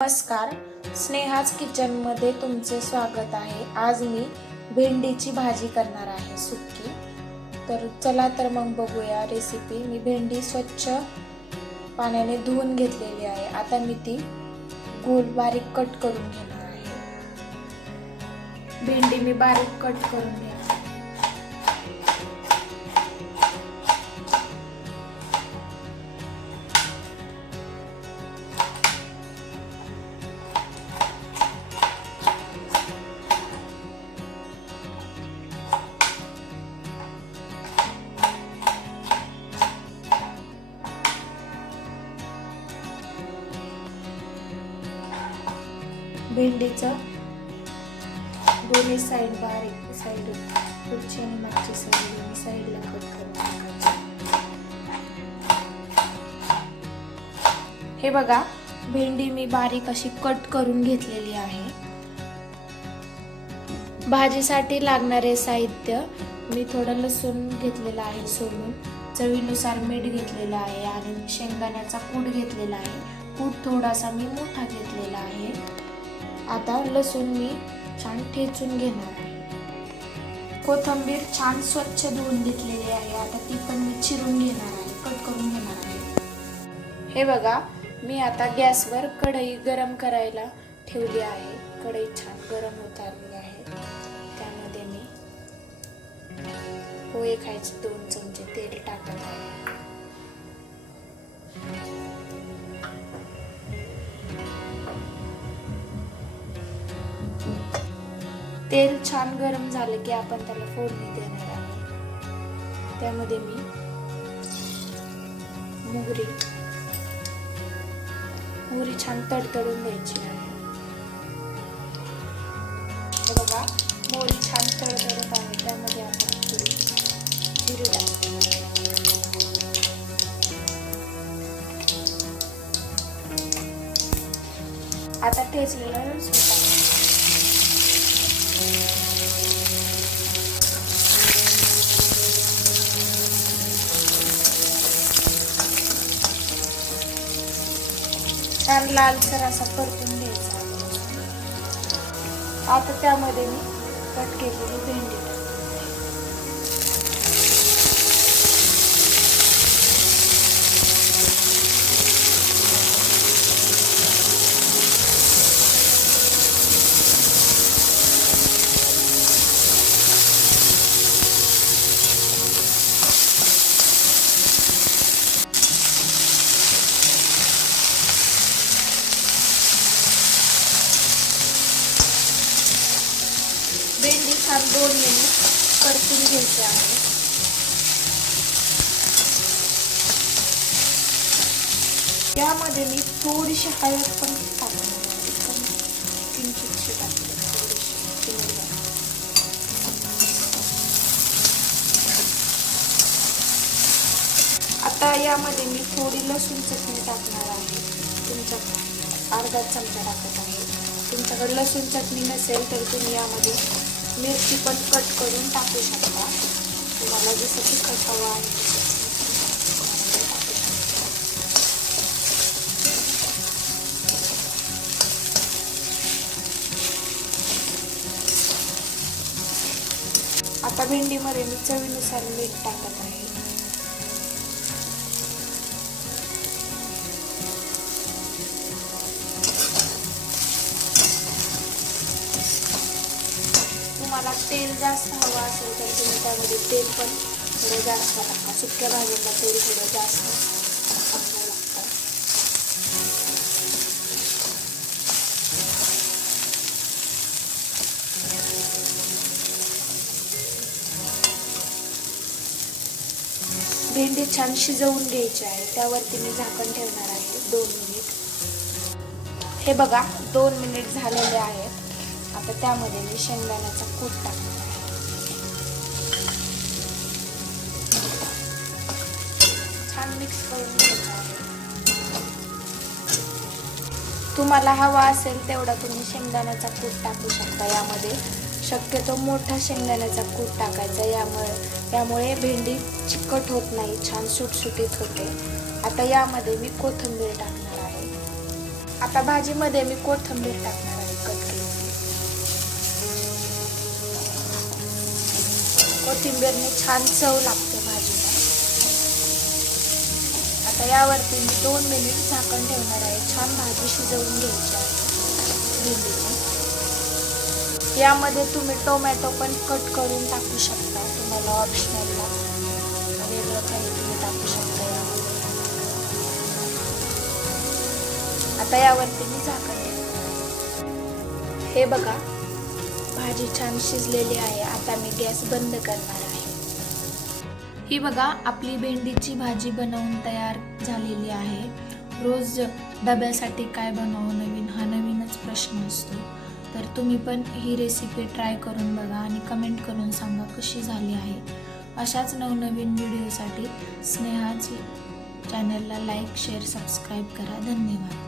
नमस्कार. स्नेहाज किचनमध्ये तुमचे स्वागत आहे. आज मी भेंडीची भाजी करणार आहे सुकी तर चला तर मग बघूया रेसिपी मी भेंडी स्वच्छ पाण्याने धुवून घेतलेली आहे. आता मी ती गोल बारीक कट करून घेणार आहे. भेंडी मी बारीक कट करून भेंडीचं दोन्ही साईड बारीक साईड पुढची आणि मागची साईड दोन्ही साईडला कट करून हे बघा भेंडी मी बारीक अशी कट करून घेतलेली आहे. भाजीसाठी लागणारे साहित्य मी थोडं लसूण घेतलेलं आहे सोलून. चवीनुसार मीठ घेतलेलं आहे आणि शेंगदाण्याचा कूट घेतलेला आहे. कूट थोडासा मी मोठा घेतलेला आहे. आता लसूण मी छान ठेचून घेणार आहे. कोथंबीर छान स्वच्छ धुवून घेतलेली आहे. आता ती पण मी चिरून घेणार आहे. कट करून घेणार आहे. हे बघा मी आता गॅसवर कढई गरम करायला ठेवली आहे. कढई छान गरम होत आली आहे. त्यामध्ये मी पोहे खायचे दोन चमचे तेल टाकत आहे. तेल छान गरम झालं की आपण त्याला फोडणी देणार आहोत. त्यामध्ये मी मोहरी मोहरी छान तडतडून द्यायची आहे. बघा मोहरी छान तडतडत आहे. त्यामध्ये आपण थोडी जिरे टाकतो. आता ठेचलेलं लसूण छान लालसर असा परतून घ्यायचा. आता त्यामध्ये मी कट केलेली भेंडी छान दोन मिनिट परतून घ्यायचे आहे. यामध्ये मी थोडीशी हळद पण टाकली पण किंचितशी आता यामध्ये मी थोडी लसूण चटणी टाकणार आहे. तुमच्या अर्धा चमचा टाकत आहे. तुमच्याकडे लसूण चटणी नसेल तर तुम्ही यामध्ये मिरची पण कट करून टाकू शकता. तुम्हाला जसं तिखट हवं आहे आता भेंडीमध्ये मी चवीनुसार मीठ टाकत आहे. तेल जास्त हवं असेल तर तुम्ही त्यामध्ये तेल पण थोडं जास्त टाका. सुक्या भाज्यांना तेल थोडं जास्त टाकावं लागतं. भेंडी छान शिजवून घ्यायची आहे. त्यावरती मी झाकण ठेवणार आहे. दोन मिनिट. हे बघा दोन मिनिट झालेले आहेत. आता त्यामध्ये मी शेंगदाण्याचा कूट टाकणार आहे. छान मिक्स करून आहे. तुम्हाला हवा असेल तेवढा तुम्ही शेंगदाण्याचा कूट टाकू शकता. यामध्ये शक्यतो मोठा शेंगदाण्याचा कूट टाकायचा. यामुळे यामुळे भेंडी चिकट होत नाही छान सुटसुटीत होते. आता यामध्ये मी कोथिंबीर टाकणार आहे. आता भाजीमध्ये मी कोथिंबीर टाकणार आहे. कोथिंबीरने छान चव लागते भाजीला. आता यावरती मी दोन मिनिट झाकण ठेवणार आहे. छान भाजी शिजवून घ्यायची आहे. भेंडीची. यामध्ये तुम्ही टोमॅटो पण कट करून टाकू शकता. तुम्हाला ऑप्शनलला वेगळं काही तुम्ही टाकू शकता यामध्ये. आता यावरती मी झाकण ठेवते. हे बघा भाजी छान शिजलेली आहे. आता मी गॅस बंद करणार आहे. ही बघा आपली भेंडीची भाजी बनवून तयार झालेली आहे. रोज डब्यासाठी काय बनवावं नवीन हा नवीनच प्रश्न असतो. तर तुम्ही पण ही रेसिपी ट्राय करून बघा आणि कमेंट करून सांगा कशी झाली आहे. अशाच नवनवीन व्हिडिओसाठी स्नेहाची चॅनलला लाईक शेअर सबस्क्राईब करा. धन्यवाद.